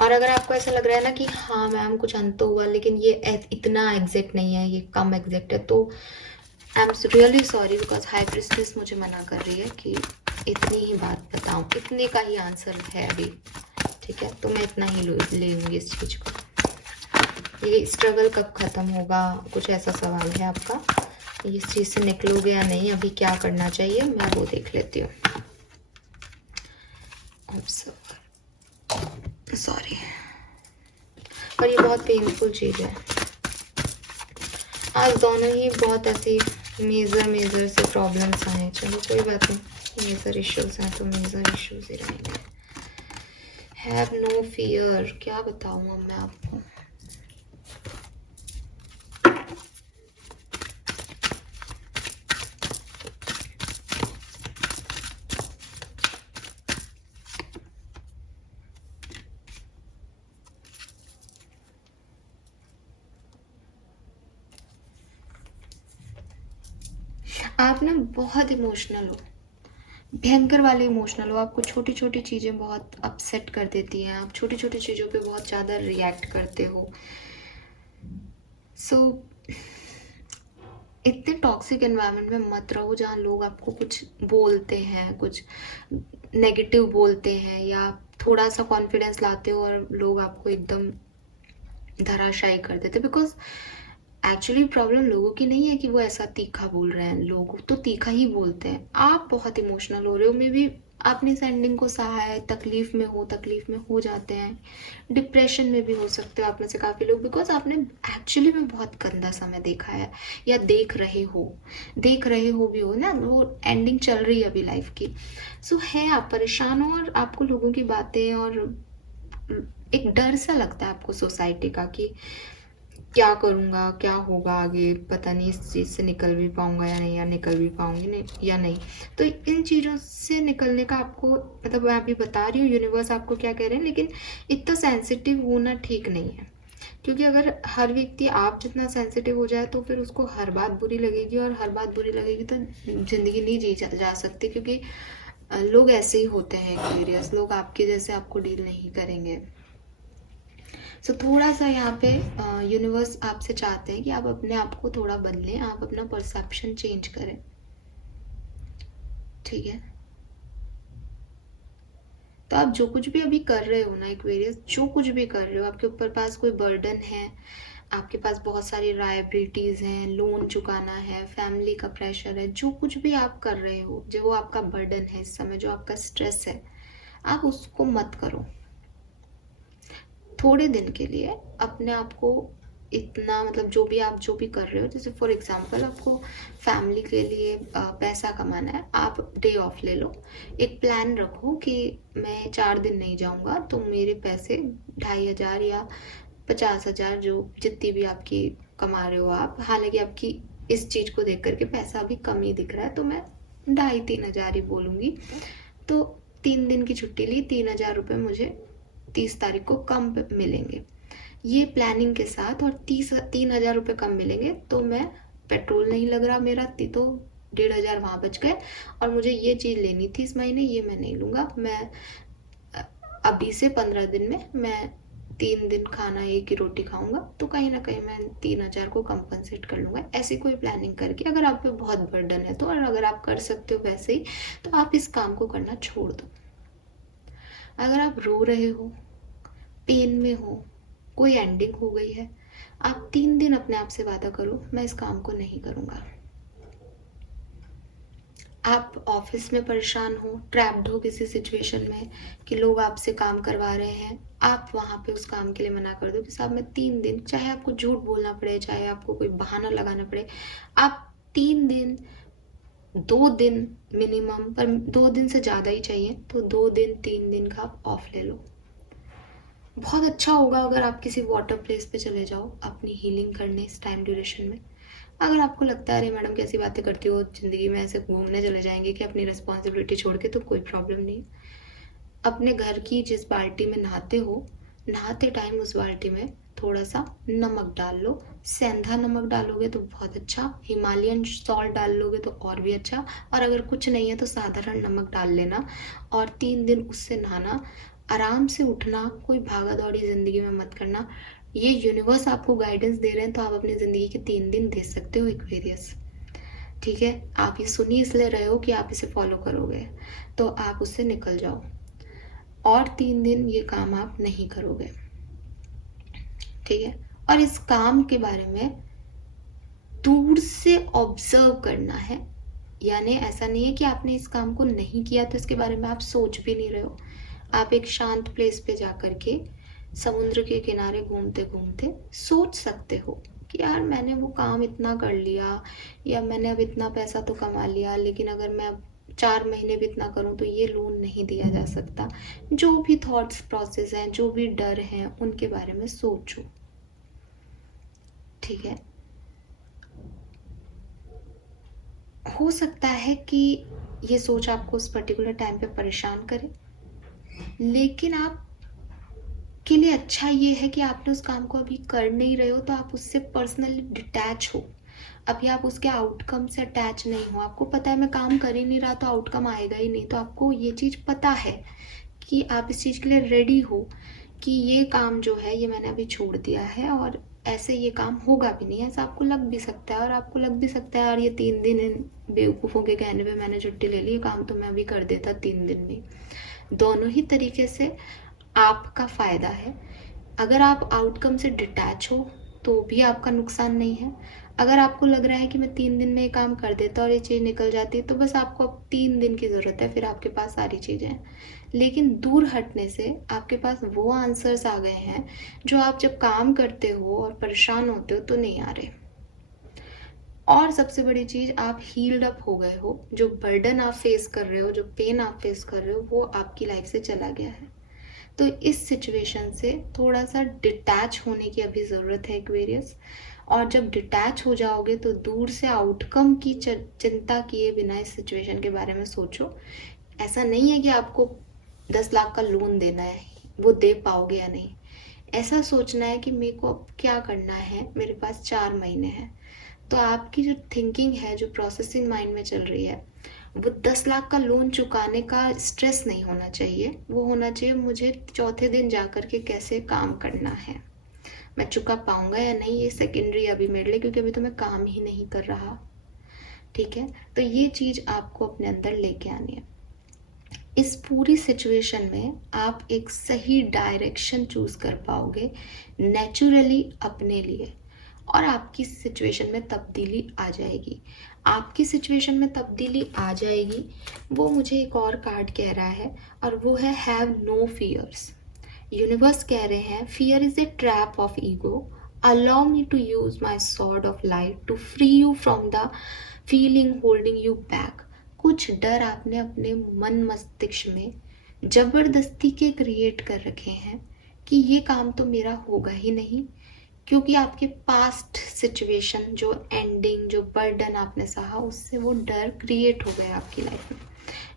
और अगर आपको ऐसा लग रहा है ना कि हाँ मैम कुछ अंत तो हुआ लेकिन ये इतना एग्जैक्ट नहीं है, ये कम एग्जैक्ट है, तो I am really sorry, because high priestess मुझे मना कर रही है कि इतनी ही बात बताऊं, इतने का ही आंसर है अभी, ठीक है, तो मैं इतना ही ले लूँगी इस चीज़ को। ये स्ट्रगल कब ख़त्म होगा, कुछ ऐसा सवाल है आपका, इस चीज़ से निकलोगे या नहीं, अभी क्या करना चाहिए मैं वो देख लेती हूँ। सॉरी, पर ये बहुत पेनफुल चीज़ है। आज दोनों ही बहुत ऐसी मेजर से प्रॉब्लम्स आए, चलो कोई बात नहीं, मेजर इश्यूज हैं तो मेजर इश्यूज ही रहेंगे। हैव नो फियर, क्या बताऊँ अब मैं आपको। आप ना बहुत इमोशनल हो, भयंकर वाले इमोशनल हो, आपको छोटी छोटी चीज़ें बहुत अपसेट कर देती हैं, आप छोटी छोटी चीज़ों पे बहुत ज़्यादा रिएक्ट करते हो। सो इतने टॉक्सिक एनवायरनमेंट में मत रहो जहाँ लोग आपको कुछ बोलते हैं, कुछ नेगेटिव बोलते हैं, या थोड़ा सा कॉन्फिडेंस लाते हो और लोग आपको एकदम धराशायी कर देते, बिकॉज एक्चुअली प्रॉब्लम लोगों की नहीं है कि वो ऐसा तीखा बोल रहे हैं, लोग तो तीखा ही बोलते हैं, आप बहुत इमोशनल हो रहे हो, मे बी आपने इस एंडिंग को सहा है, तकलीफ में हो जाते हैं, डिप्रेशन में भी हो सकते हो आप में से काफ़ी लोग, बिकॉज आपने एक्चुअली में बहुत गंदा समय देखा है या देख रहे हो भी हो ना, वो एंडिंग चल रही है अभी लाइफ की। सो है आप परेशान हो और आपको लोगों की बातें और एक डर सा लगता है आपको सोसाइटी का कि क्या करूँगा, क्या होगा आगे, पता नहीं इस चीज़ से निकल भी पाऊँगा या नहीं, या निकल भी पाऊँगी नहीं या नहीं। तो इन चीज़ों से निकलने का आपको, मतलब मैं अभी बता रही हूँ यूनिवर्स आपको क्या कह रहे हैं, लेकिन इतना सेंसिटिव होना ठीक नहीं है, क्योंकि अगर हर व्यक्ति आप जितना सेंसिटिव हो जाए तो फिर उसको हर बात बुरी लगेगी, और हर बात बुरी लगेगी तो ज़िंदगी नहीं जी जा सकती, क्योंकि लोग ऐसे ही होते हैं एक्वेरियस, लोग आपके जैसे आपको डील नहीं करेंगे। सो थोड़ा सा यहाँ पे यूनिवर्स आपसे चाहते हैं कि आप अपने आप को थोड़ा बदलें, आप अपना परसेप्शन चेंज करें, ठीक है। तो आप जो कुछ भी अभी कर रहे हो ना एक्वेरियस, जो कुछ भी कर रहे हो, आपके ऊपर पास कोई बर्डन है, आपके पास बहुत सारी लायबिलिटीज़ हैं, लोन चुकाना है, फैमिली का प्रेशर है, जो कुछ भी आप कर रहे हो, जो वो आपका बर्डन है इस समय, जो आपका स्ट्रेस है, आप उसको मत करो। थोड़े दिन के लिए अपने आप को इतना मतलब जो भी कर रहे हो, जैसे फॉर एग्जांपल आपको फैमिली के लिए पैसा कमाना है, आप डे ऑफ ले लो। एक प्लान रखो कि मैं 4 दिन नहीं जाऊंगा तो मेरे पैसे 2,500 या 50,000, जो जितनी भी आपकी कमा रहे हो आप, हालांकि आपकी इस चीज़ को देख करके पैसा अभी कम ही दिख रहा है तो मैं 2,500-3,000 ही बोलूँगी। तो 3 दिन की छुट्टी ली, 3,000 रुपये मुझे 30 तारीख को कम मिलेंगे, ये प्लानिंग के साथ। और 3,000 रुपये कम मिलेंगे तो मैं पेट्रोल नहीं लग रहा मेरा, तो 1,500 वहाँ बच गए। और मुझे ये चीज़ लेनी थी इस महीने, ये मैं नहीं लूँगा। मैं अभी से 15 दिन में मैं 3 दिन खाना एक ही रोटी खाऊंगा, तो कहीं ना कहीं मैं 3,000 को कंपनसेट कर लूँगा। ऐसी कोई प्लानिंग करके, अगर आप पे बहुत बर्डन है तो, और अगर आप कर सकते हो वैसे ही, तो आप इस काम को करना छोड़ दो। अगर आप रो रहे हो, पेन में हो, कोई एंडिंग हो गई है, आप 3 दिन अपने आप से वादा करो मैं इस काम को नहीं करूँगा। आप ऑफिस में परेशान हो, ट्रैप्ड हो किसी सिचुएशन में कि लोग आपसे काम करवा रहे हैं, आप वहाँ पे उस काम के लिए मना कर दो कि साहब मैं 3 दिन, चाहे आपको झूठ बोलना पड़े, चाहे आपको कोई बहाना लगाना पड़े, आप 3 दिन, 2 दिन मिनिमम, पर 2 दिन से ज़्यादा ही चाहिए, तो 2 दिन 3 दिन का आप ऑफ ले लो। बहुत अच्छा होगा अगर आप किसी वाटर प्लेस पे चले जाओ अपनी हीलिंग करने इस टाइम ड्यूरेशन में। अगर आपको लगता है अरे मैडम कैसी बातें करती हो, ज़िंदगी में ऐसे घूमने चले जाएंगे कि अपनी रिस्पॉन्सिबिलिटी छोड़ के, तो कोई प्रॉब्लम नहीं। अपने घर की जिस बाल्टी में नहाते हो, नहाते टाइम उस बाल्टी में थोड़ा सा नमक डाल लो। सेंधा नमक डालोगे तो बहुत अच्छा, हिमालयन सॉल्ट डाल लोगे तो और भी अच्छा, और अगर कुछ नहीं है तो साधारण नमक डाल लेना, और 3 दिन उससे नहाना। आराम से उठना, कोई भागा दौड़ी ज़िंदगी में मत करना। ये यूनिवर्स आपको गाइडेंस दे रहे हैं, तो आप अपनी ज़िंदगी के 3 दिन दे सकते हो एक्वेरियस। ठीक है, आप ये सुनी इसलिए रहे हो कि आप इसे फॉलो करोगे, तो आप उससे निकल जाओ, और 3 दिन ये काम आप नहीं करोगे। ठीक है, और इस काम के बारे में दूर से ऑब्जर्व करना है, यानी ऐसा नहीं है कि आपने इस काम को नहीं किया तो इसके बारे में आप सोच भी नहीं रहे हो। आप एक शांत प्लेस पे जा कर के समुद्र के किनारे घूमते घूमते सोच सकते हो कि यार मैंने वो काम इतना कर लिया, या मैंने अब इतना पैसा तो कमा लिया, लेकिन अगर मैं अब 4 महीने भी इतना करूं तो ये लोन नहीं दिया जा सकता। जो भी थॉट्स प्रोसेस हैं, जो भी डर हैं, उनके बारे में सोचो। ठीक है, हो सकता है कि ये सोच आपको उस पर्टिकुलर टाइम पे परेशान करे, लेकिन आप के लिए अच्छा ये है कि आपने उस काम को अभी कर नहीं रहे हो, तो आप उससे पर्सनली डिटैच हो। अभी आप उसके आउटकम से अटैच नहीं हो। आपको पता है मैं काम कर ही नहीं रहा तो आउटकम आएगा ही नहीं, तो आपको ये चीज़ पता है कि आप इस चीज़ के लिए रेडी हो कि ये काम जो है ये मैंने अभी छोड़ दिया है, और ऐसे ये काम होगा भी नहीं। ऐसा आपको लग भी सकता है, और आपको लग भी सकता है यार ये 3 दिन इन बेवकूफ़ों के कहने पे मैंने छुट्टी ले ली, ये काम तो मैं अभी कर देता 3 दिन में। दोनों ही तरीके से आपका फ़ायदा है। अगर आप आउटकम से डिटैच हो तो भी आपका नुकसान नहीं है। अगर आपको लग रहा है कि मैं 3 दिन में ये काम कर देता और ये चीज़ निकल जाती, तो बस आपको अब 3 दिन की ज़रूरत है, फिर आपके पास सारी चीज़ें हैं। लेकिन दूर हटने से आपके पास वो आंसर्स आ गए हैं जो आप जब काम करते हो और परेशान होते हो तो नहीं आ रहे। और सबसे बड़ी चीज़, आप हील्ड अप हो गए हो। जो बर्डन आप फेस कर रहे हो, जो पेन आप फेस कर रहे हो, वो आपकी लाइफ से चला गया है। तो इस सिचुएशन से थोड़ा सा डिटैच होने की अभी ज़रूरत है एक्वेरियस। और जब डिटैच हो जाओगे तो दूर से आउटकम की चिंता किए बिना इस सिचुएशन के बारे में सोचो। ऐसा नहीं है कि आपको 10 लाख का लोन देना है, वो दे पाओगे या नहीं। ऐसा सोचना है कि मेरे को अब क्या करना है, मेरे पास 4 महीने हैं। तो आपकी जो थिंकिंग है, जो प्रोसेसिंग माइंड में चल रही है, वो 10 लाख का लोन चुकाने का स्ट्रेस नहीं होना चाहिए। वो होना चाहिए मुझे चौथे दिन जा कर के कैसे काम करना है, मैं चुका पाऊंगा या नहीं, ये सेकेंडरी अभी मेरे लिए, क्योंकि अभी तो मैं काम ही नहीं कर रहा। ठीक है, तो ये चीज़ आपको अपने अंदर लेके आनी है। इस पूरी सिचुएशन में आप एक सही डायरेक्शन चूज कर पाओगे नेचुरली अपने लिए, और आपकी सिचुएशन में तब्दीली आ जाएगी। आपकी सिचुएशन में तब्दीली आ जाएगी, वो मुझे एक और कार्ड कह रहा है, और वो है हैव नो फियर्स। यूनिवर्स कह रहे हैं fear is a trap of ego, allow me to use my sword of light to free you from the feeling holding you back. कुछ डर आपने अपने मन मस्तिष्क में जबरदस्ती के क्रिएट कर रखे हैं कि ये काम तो मेरा होगा ही नहीं, क्योंकि आपके पास्ट सिचुएशन, जो एंडिंग, जो बर्डन आपने सहा, उससे वो डर क्रिएट हो गए आपकी लाइफ में।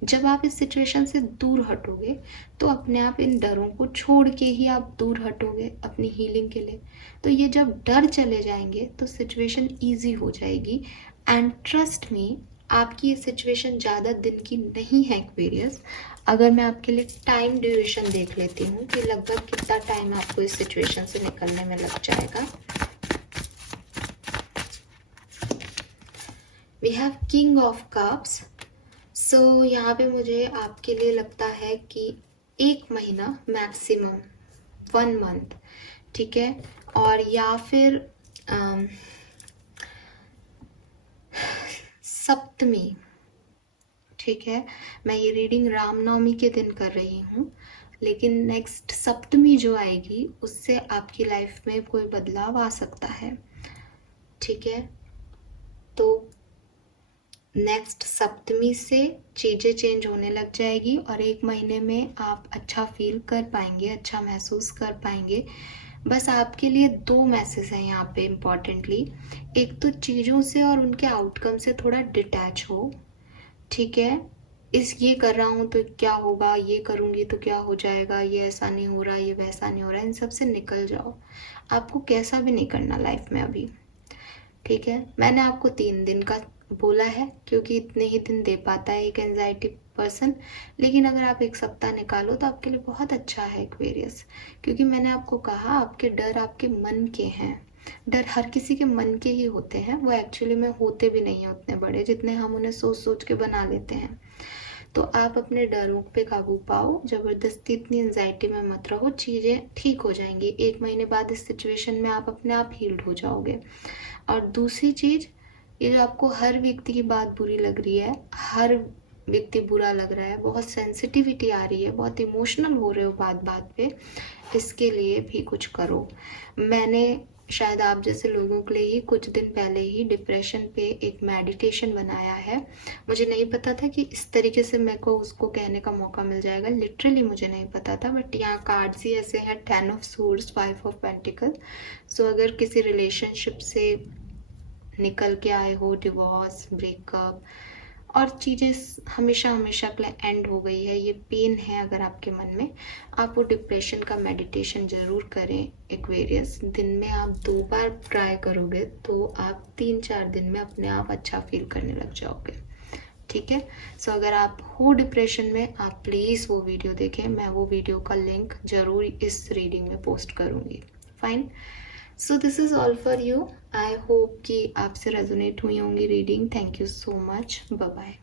जब आप इस सिचुएशन से दूर हटोगे तो अपने आप इन डरों को छोड़ के ही आप दूर हटोगे अपनी हीलिंग के लिए। तो ये जब डर चले जाएंगे तो सिचुएशन ईजी हो जाएगी। एंड ट्रस्ट मी, आपकी ये सिचुएशन ज़्यादा दिन की नहीं है एक्वेरियस। अगर मैं आपके लिए टाइम ड्यूरेशन देख लेती हूँ कि लगभग कितना टाइम आपको इस सिचुएशन से निकलने में लग जाएगा। We have king of cups. So यहाँ पे मुझे आपके लिए लगता है कि 1 महीना मैक्सिमम, 1 मंथ, ठीक है, और या फिर सप्तमी, ठीक है। मैं ये रीडिंग रामनवमी के दिन कर रही हूँ, लेकिन नेक्स्ट सप्तमी जो आएगी उससे आपकी लाइफ में कोई बदलाव आ सकता है, ठीक है। तो नेक्स्ट सप्तमी से चीज़ें चेंज होने लग जाएगी और 1 महीने में आप अच्छा फील कर पाएंगे, अच्छा महसूस कर पाएंगे। बस आपके लिए 2 मैसेज हैं यहाँ पे इम्पॉर्टेंटली। एक तो चीज़ों से और उनके आउटकम से थोड़ा डिटैच हो, ठीक है। ये कर रहा हूँ तो क्या होगा, ये करूँगी तो क्या हो जाएगा, ये ऐसा नहीं हो रहा, ये वैसा नहीं हो रहा, इन सब से निकल जाओ। आपको कैसा भी नहीं करना लाइफ में अभी, ठीक है। मैंने आपको 3 दिन का बोला है क्योंकि इतने ही दिन दे पाता है एक एंजाइटी पर्सन, लेकिन अगर आप 1 सप्ताह निकालो तो आपके लिए बहुत अच्छा है एक्वेरियस। क्योंकि मैंने आपको कहा आपके डर आपके मन के हैं। डर हर किसी के मन के ही होते हैं, वो एक्चुअली में होते भी नहीं हैं उतने बड़े जितने हम उन्हें सोच सोच के बना लेते हैं। तो आप अपने डरों पे काबू पाओ, ज़बरदस्ती इतनी एंजाइटी में मत रहो, चीज़ें ठीक हो जाएंगी। 1 महीने बाद इस सिचुएशन में आप अपने आप हील्ड हो जाओगे। और दूसरी चीज़, ये जो आपको हर व्यक्ति की बात बुरी लग रही है, हर व्यक्ति बुरा लग रहा है, बहुत सेंसिटिविटी आ रही है, बहुत इमोशनल हो रहे हो बात बात पे, इसके लिए भी कुछ करो। मैंने शायद आप जैसे लोगों के लिए ही कुछ दिन पहले ही डिप्रेशन पे एक मेडिटेशन बनाया है। मुझे नहीं पता था कि इस तरीके से मेरे को उसको कहने का मौका मिल जाएगा, लिटरली मुझे नहीं पता था। बट यहाँ कार्ड्स ही ऐसे हैं, 10 ऑफ सोर्ड्स, 5 ऑफ पेंटिकल। सो अगर किसी रिलेशनशिप से निकल के आए हो, डिवोर्स, ब्रेकअप और चीज़ें हमेशा हमेशा के लिए एंड हो गई है, ये पेन है अगर आपके मन में, आप वो डिप्रेशन का मेडिटेशन ज़रूर करें एक्वेरियस। दिन में आप 2 बार ट्राई करोगे तो आप 3-4 दिन में अपने आप अच्छा फील करने लग जाओगे, ठीक है। सो अगर आप हो डिप्रेशन में, आप प्लीज़ वो वीडियो देखें। मैं वो वीडियो का लिंक ज़रूर इस रीडिंग में पोस्ट करूँगी। Fine, so this is all for you. I hope कि आपसे रेजोनेट हुई होंगी reading. Thank you so much, bye bye.